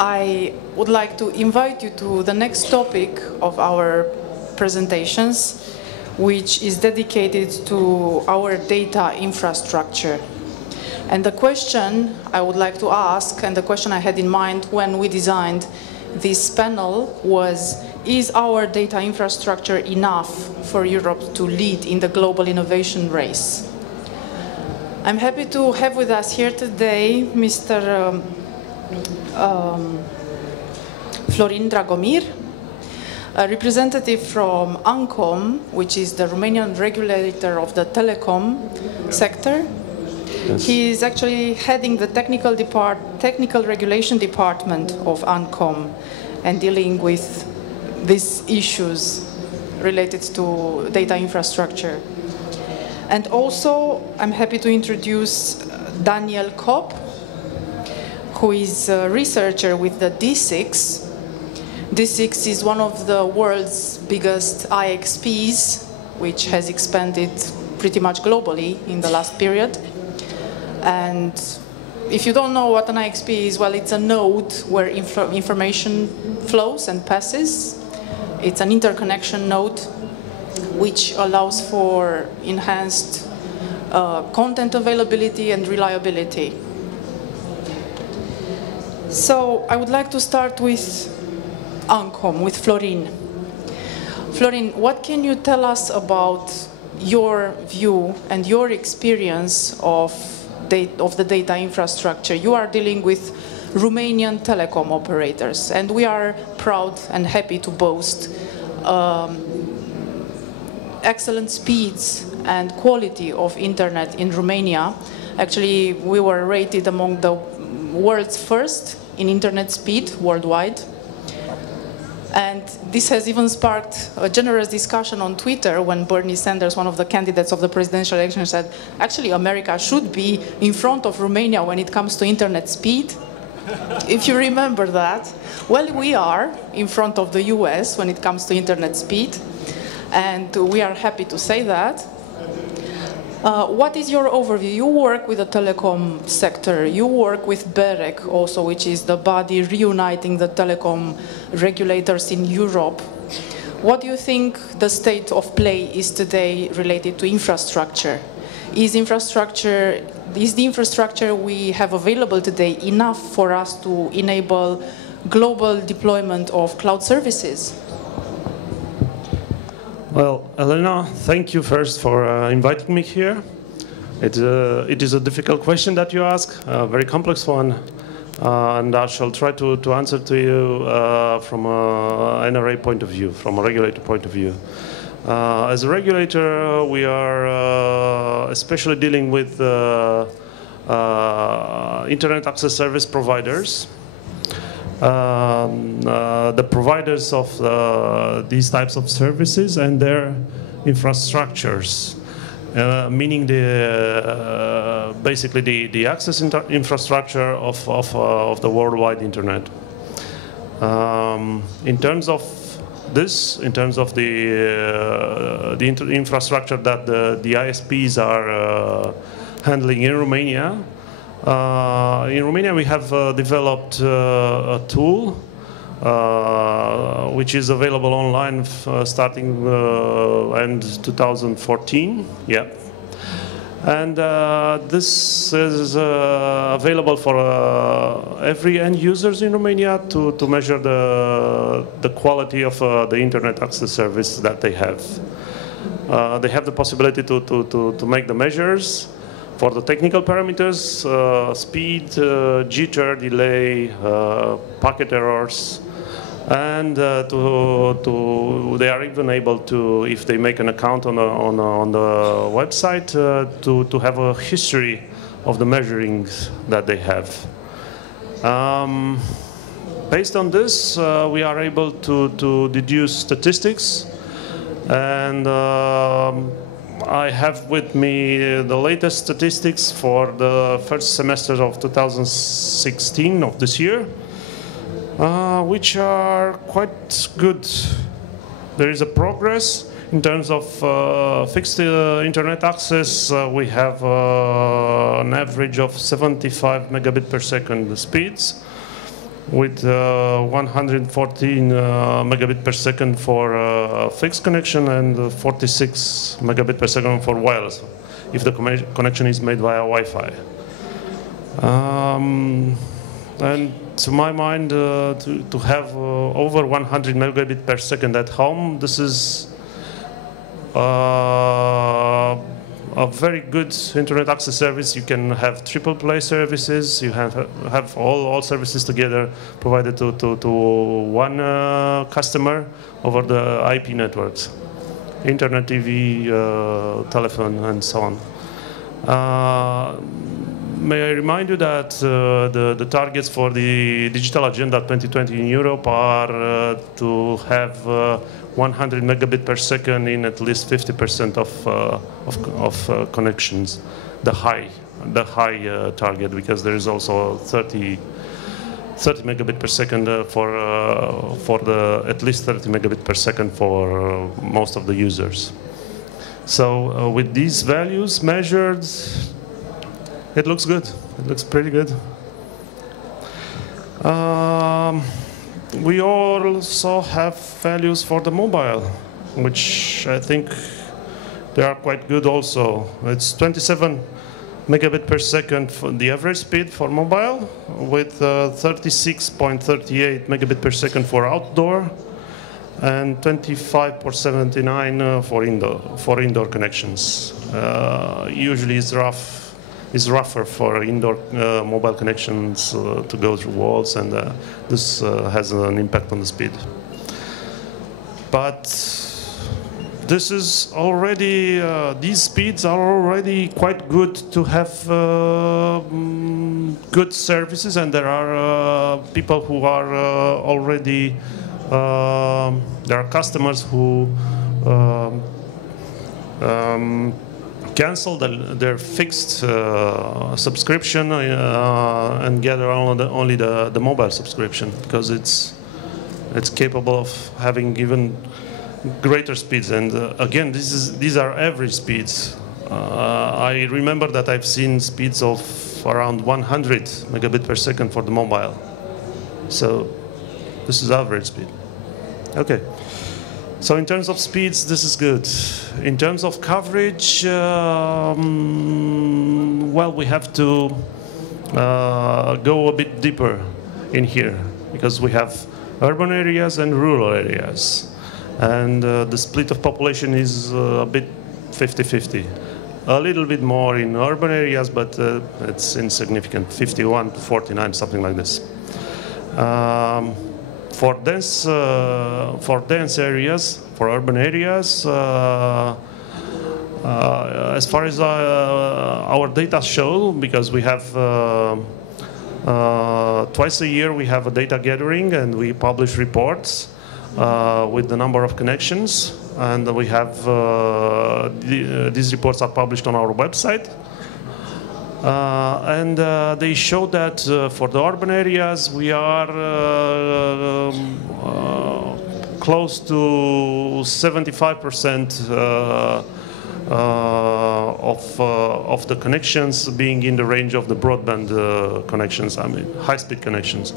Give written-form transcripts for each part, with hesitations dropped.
I would like to invite you to the next topic of our presentations, which is dedicated to our data infrastructure. And the question I would like to ask, and the question I had in mind when we designed this panel was, is our data infrastructure enough for Europe to lead in the global innovation race? I'm happy to have with us here today Mr. Florin Dragomir, a representative from ANCOM, which is the Romanian regulator of the telecom sector. Yes. He is actually heading the technical regulation department of ANCOM and dealing with these issues related to data infrastructure. And also, I'm happy to introduce Daniel Kopp, who is a researcher with the D6. D6 is one of the world's biggest IXPs, which has expanded pretty much globally in the last period. And if you don't know what an IXP is, well, it's a node where information flows and passes. It's an interconnection node, which allows for enhanced content availability and reliability. So I would like to start with ANCOM, with Florin. Florin, what can you tell us about your view and your experience of the data infrastructure? You are dealing with Romanian telecom operators, and we are proud and happy to boast excellent speeds and quality of internet in Romania. Actually, we were rated among the world's first in internet speed worldwide. And this has even sparked a generous discussion on Twitter when Bernie Sanders, one of the candidates of the presidential election, said, actually, America should be in front of Romania when it comes to internet speed. If you remember that. Well, we are in front of the US when it comes to internet speed. And we are happy to say that. What is your overview? You work with the telecom sector. You work with BEREC also, which is the body reuniting the telecom regulators in Europe. What do you think the state of play is today related to infrastructure? Is the infrastructure we have available today enough for us to enable global deployment of cloud services? Well, Elena, thank you first for inviting me here. It is a difficult question that you ask, a very complex one, and I shall try to answer to you from an NRA point of view, from a regulator point of view. As a regulator, we are especially dealing with internet access service providers. The providers of these types of services and their infrastructures, meaning basically the access infrastructure of the worldwide internet. In terms of this, in terms of the infrastructure that the ISPs are handling in Romania, we have developed a tool which is available online starting end 2014. Yeah, and this is available for every end users in Romania to measure the quality of the internet access service that they have. They have the possibility to make the measures for the technical parameters, speed, jitter, delay, packet errors, and they are even able to, if they make an account on the website, to have a history of the measurings that they have. Based on this, we are able to deduce statistics, and I have with me the latest statistics for the first semester of 2016 of this year, which are quite good. There is a progress in terms of fixed internet access. We have an average of 75 megabit per second speeds. with 114 megabit per second for fixed connection and 46 megabit per second for wireless, if the connection is made via Wi-Fi. And to my mind, to have over 100 megabit per second at home, this is a very good internet access service. You can have triple play services. You have all services together provided to one customer over the IP networks, internet, TV, telephone, and so on. May I remind you that the targets for the Digital Agenda 2020 in Europe are to have 100 megabit per second in at least 50% of connections, the high target, because there is also 30 megabit per second for the at least 30 megabit per second for most of the users. So with these values measured, it looks good. It looks pretty good. We also have values for the mobile, which I think they are quite good also. It's 27 megabit per second for the average speed for mobile, with 36.38 megabit per second for outdoor, and 25.79 for indoor connections. Usually it's rougher for indoor mobile connections to go through walls, and this has an impact on the speed. But this is already, these speeds are already quite good to have good services, and there are people who are already, there are customers who cancel their fixed subscription and get only the mobile subscription, because it's capable of having even greater speeds. And again, these are average speeds. I remember that I've seen speeds of around 100 megabit per second for the mobile. So this is average speed. Okay. So in terms of speeds, this is good. In terms of coverage, well, we have to go a bit deeper in here, because we have urban areas and rural areas. And the split of population is a bit 50-50. A little bit more in urban areas, but it's insignificant, 51-49, something like this. For dense areas, for urban areas, as far as our data show, because we have twice a year we have a data gathering and we publish reports with the number of connections, and we have these reports are published on our website. And they show that for the urban areas we are close to 75% of the connections being in the range of the broadband connections, I mean high-speed connections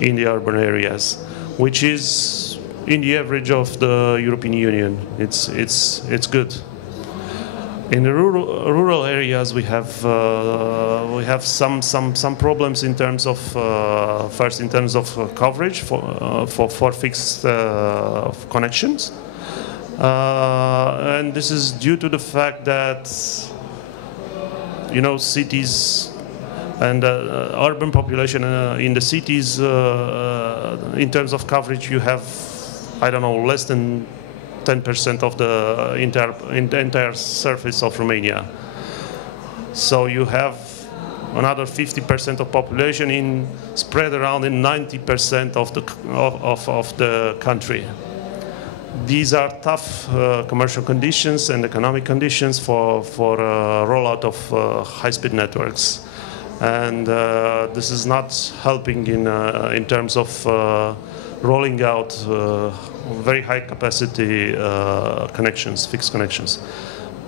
in the urban areas, which is in the average of the European Union. It's good. In the rural areas, we have some problems in terms of first in terms of coverage for fixed connections, and this is due to the fact that, you know, cities and urban population in the cities, in terms of coverage, you have, I don't know, less than 10% of the entire surface of Romania. So you have another 50% of population spread around in 90% of the country. These are tough commercial conditions and economic conditions for rollout of high-speed networks, and this is not helping in terms of rolling out very high capacity connections, fixed connections.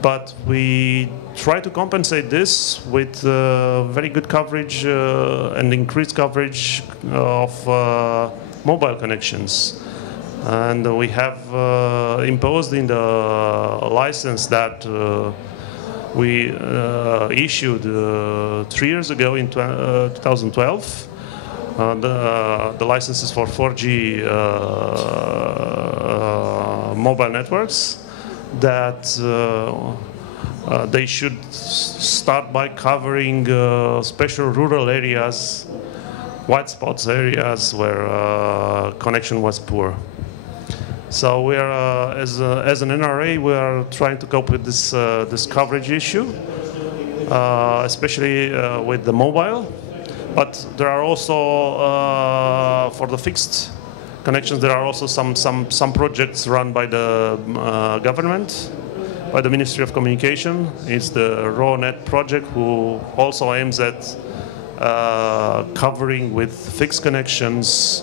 But we try to compensate this with very good coverage and increased coverage of mobile connections. And we have imposed in the license that we issued 3 years ago in 2012. The licenses for 4G mobile networks, that they should start by covering special rural areas, white spots areas where connection was poor. So we are, as an NRA, we are trying to cope with this this coverage issue, especially with the mobile. But there are also for the fixed connections, there are also some projects run by the government, by the Ministry of Communication. It's the RAWNet project, who also aims at covering with fixed connections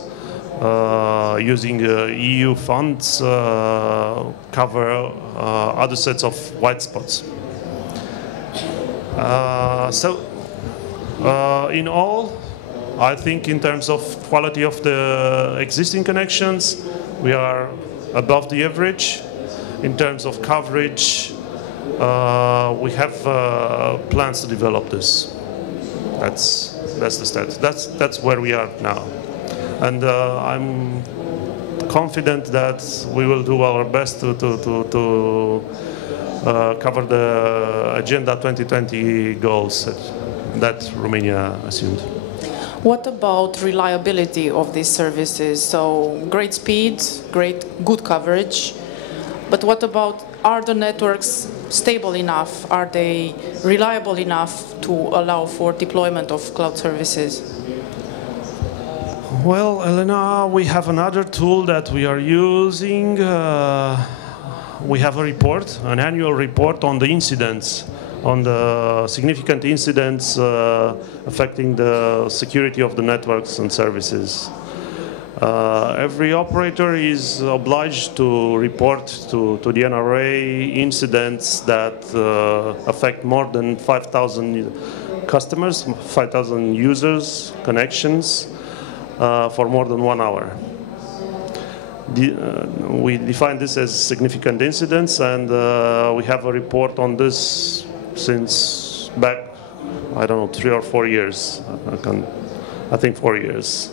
using EU funds, cover other sets of white spots. In all, I think in terms of quality of the existing connections, we are above the average. In terms of coverage, we have plans to develop this. That's the stat. That's where we are now, and I'm confident that we will do our best to cover the Agenda 2020 goals that Romania assumed. What about reliability of these services? So great speed, good coverage, but what about, are the networks stable enough? Are they reliable enough to allow for deployment of cloud services? Well, Elena, we have another tool that we are using. We have a report, an annual report on the incidents, on the significant incidents affecting the security of the networks and services. Every operator is obliged to report to the NRA incidents that affect more than 5,000 customers, 5,000 users, connections, for more than 1 hour. We define this as significant incidents, and we have a report on this since back, I don't know, 3 or 4 years. I think 4 years.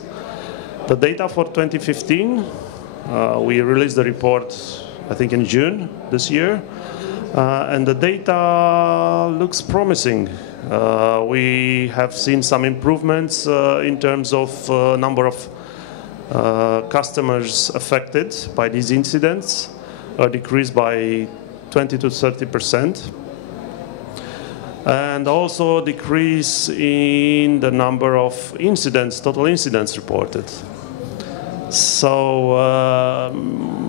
The data for 2015, we released the report, I think, in June this year, and the data looks promising. We have seen some improvements in terms of number of customers affected by these incidents, decreased by 20 to 30%. And also decrease in the number of incidents, total incidents reported. So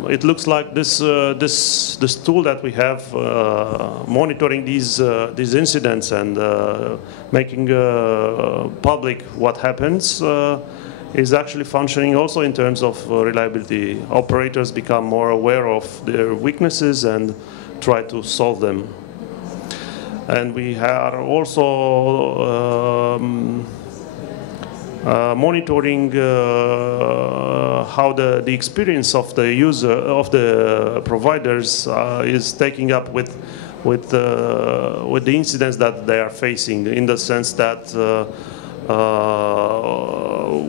it looks like this tool that we have monitoring these incidents and making public what happens is actually functioning also in terms of reliability. Operators become more aware of their weaknesses and try to solve them. And we are also monitoring how the experience of the user, of the providers, is taking up with the incidents that they are facing. In the sense that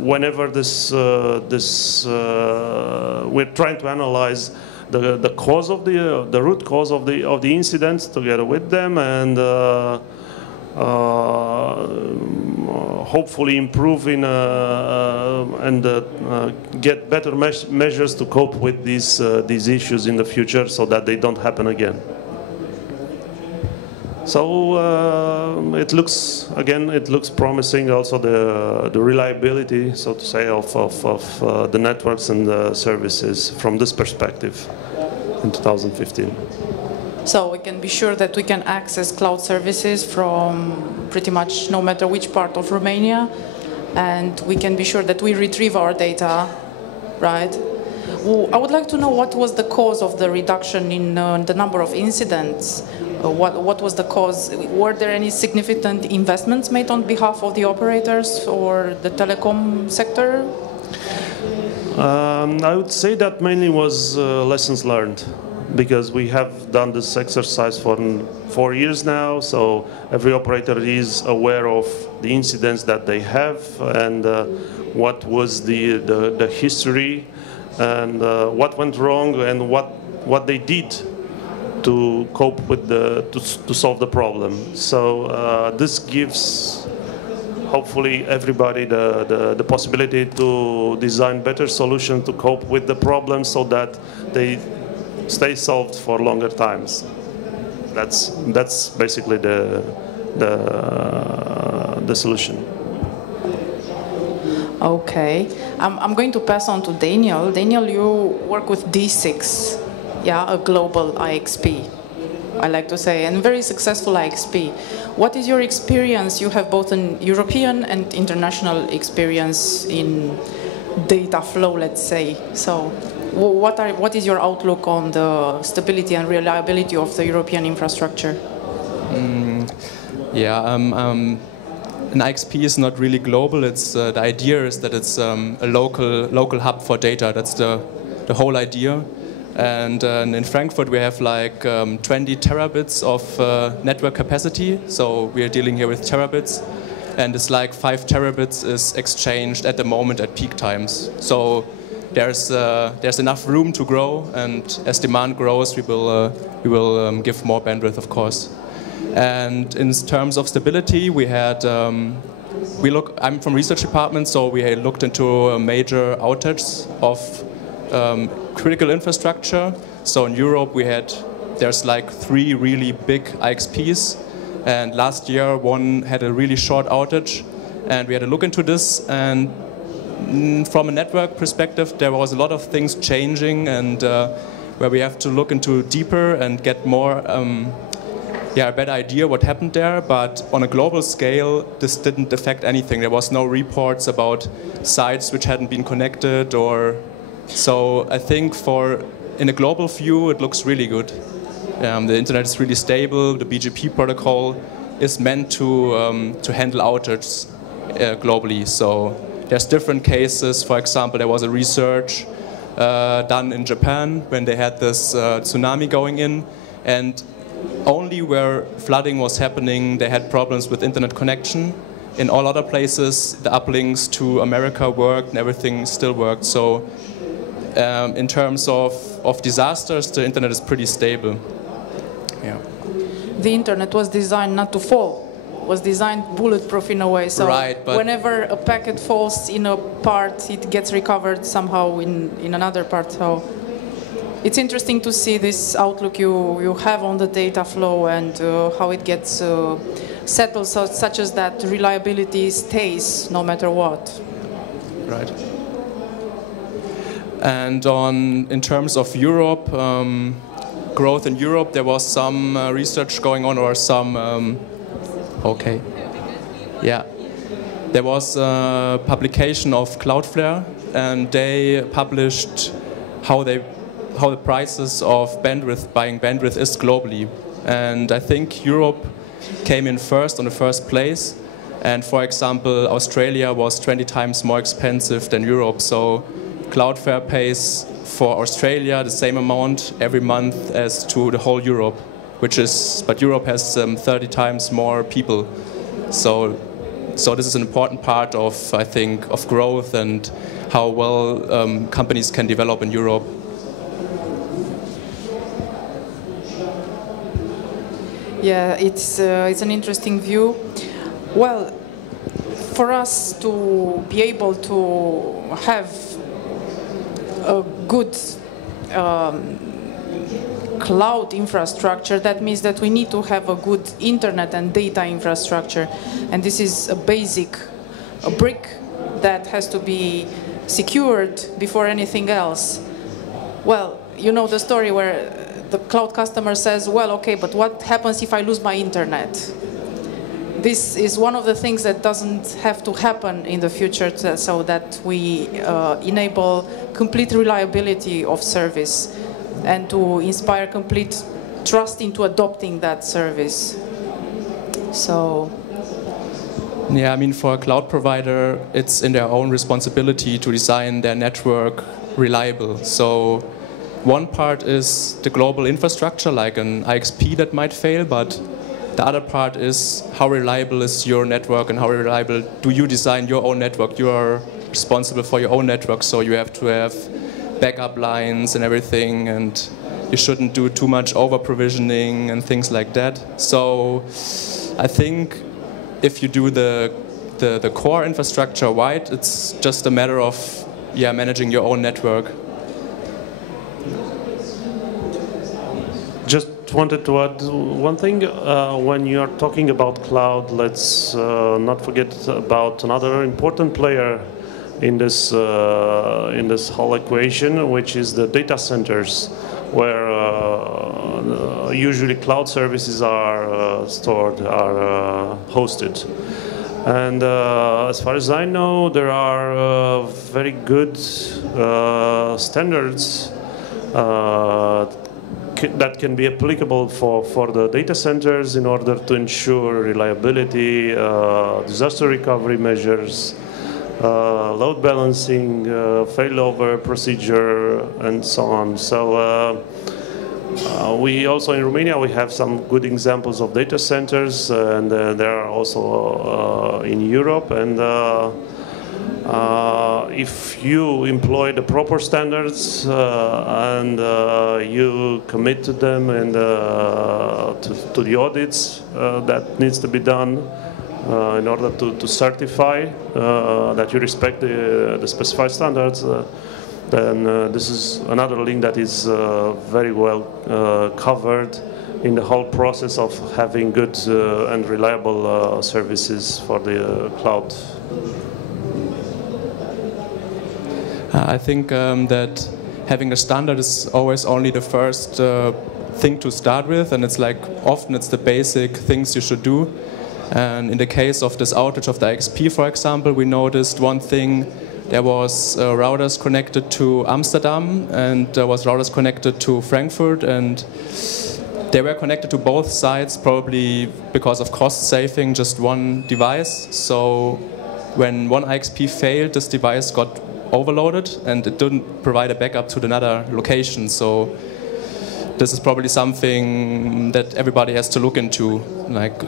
whenever we're trying to analyze the cause of the root cause of the incidents together with them, and hopefully improve and get better measures to cope with these issues in the future, so that they don't happen again. So it looks promising. Also the reliability, so to say, of the networks and the services from this perspective in 2015. So we can be sure that we can access cloud services from pretty much no matter which part of Romania, and we can be sure that we retrieve our data, right? I would like to know what was the cause of the reduction in the number of incidents. What was the cause? Were there any significant investments made on behalf of the operators or the telecom sector? I would say that mainly was lessons learned, because we have done this exercise for 4 years now, so every operator is aware of the incidents that they have and what was the history and what went wrong and what they did to cope with to solve the problem. So this gives hopefully everybody the possibility to design better solutions to cope with the problem so that they stay solved for longer times. That's basically the solution. Okay, I'm going to pass on to Daniel. Daniel, you work with D6, yeah, a global IXP, I like to say, and very successful IXP. What is your experience? You have both an European and international experience in data flow, let's say. So what is your outlook on the stability and reliability of the European infrastructure? An IXP is not really global. It's the idea is that it's a local hub for data. That's the whole idea. And in Frankfurt we have like 20 terabits of network capacity. So we are dealing here with terabits, and it's like 5 terabits is exchanged at the moment at peak times. So there's enough room to grow, and as demand grows, we will give more bandwidth, of course. And in terms of stability, we had I'm from research department, so we had looked into a major outage of critical infrastructure. So in Europe, there's like 3 really big IXPs, and last year one had a really short outage, and we had to look into this. And from a network perspective, there was a lot of things changing, and where we have to look into deeper and get more. A better idea what happened there, but on a global scale, this didn't affect anything. There was no reports about sites which hadn't been connected, so I think in a global view, it looks really good. The internet is really stable. The BGP protocol is meant to handle outages globally. So there's different cases. For example, there was a research done in Japan when they had this tsunami going in, and only where flooding was happening, they had problems with internet connection. In all other places, the uplinks to America worked and everything still worked. So in terms of disasters, the internet is pretty stable. Yeah. The internet was designed not to fall, was designed bulletproof in a way. So right, whenever a packet falls in a part, it gets recovered somehow in another part. So it's interesting to see this outlook you have on the data flow and how it gets settled, such as that reliability stays no matter what. Right. And in terms of Europe, growth in Europe, there was some research going on, or some. There was a publication of Cloudflare, and they published how the prices of buying bandwidth is globally. And I think Europe came in first on the first place. And for example, Australia was 20 times more expensive than Europe. So Cloudflare pays for Australia the same amount every month as to the whole Europe, but Europe has 30 times more people. So this is an important part of, I think, of growth and how well companies can develop in Europe. Yeah, it's an interesting view. Well, for us to be able to have a good cloud infrastructure, that means that we need to have a good internet and data infrastructure. And this is a brick that has to be secured before anything else. Well, you know the story where the cloud customer says, well, okay, but what happens if I lose my internet? This is one of the things that doesn't have to happen in the future, so that we enable complete reliability of service and to inspire complete trust into adopting that service. So. Yeah, I mean, for a cloud provider, it's in their own responsibility to design their network reliable. So one part is the global infrastructure, like an IXP that might fail, but the other part is how reliable is your network and how reliable do you design your own network. You are responsible for your own network, so you have to have backup lines and everything, and you shouldn't do too much over-provisioning and things like that. So I think if you do the core infrastructure right, it's just a matter of managing your own network. Just wanted to add one thing. When you are talking about cloud, let's not forget about another important player in this whole equation, which is the data centers, where usually cloud services are stored, are hosted. And as far as I know, there are very good standards that can be applicable for the data centers in order to ensure reliability, disaster recovery measures, load balancing, failover procedure, and so on. So we also in Romania we have some good examples of data centers, and there are also in Europe. And if you employ the proper standards and you commit to them and to the audits that needs to be done in order to certify that you respect the specified standards, then this is another link that is very well covered in the whole process of having good and reliable services for the cloud. I think that having a standard is always only the first thing to start with, and it's like often it's the basic things you should do. And in the case of this outage of the IXP, for example, we noticed one thing. There was routers connected to Amsterdam, and there was routers connected to Frankfurt, and they were connected to both sides, probably because of cost saving, just one device. So when one IXP failed, this device got overloaded and it didn't provide a backup to another location. So this is probably something that everybody has to look into. Like,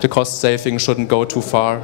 the cost saving shouldn't go too far.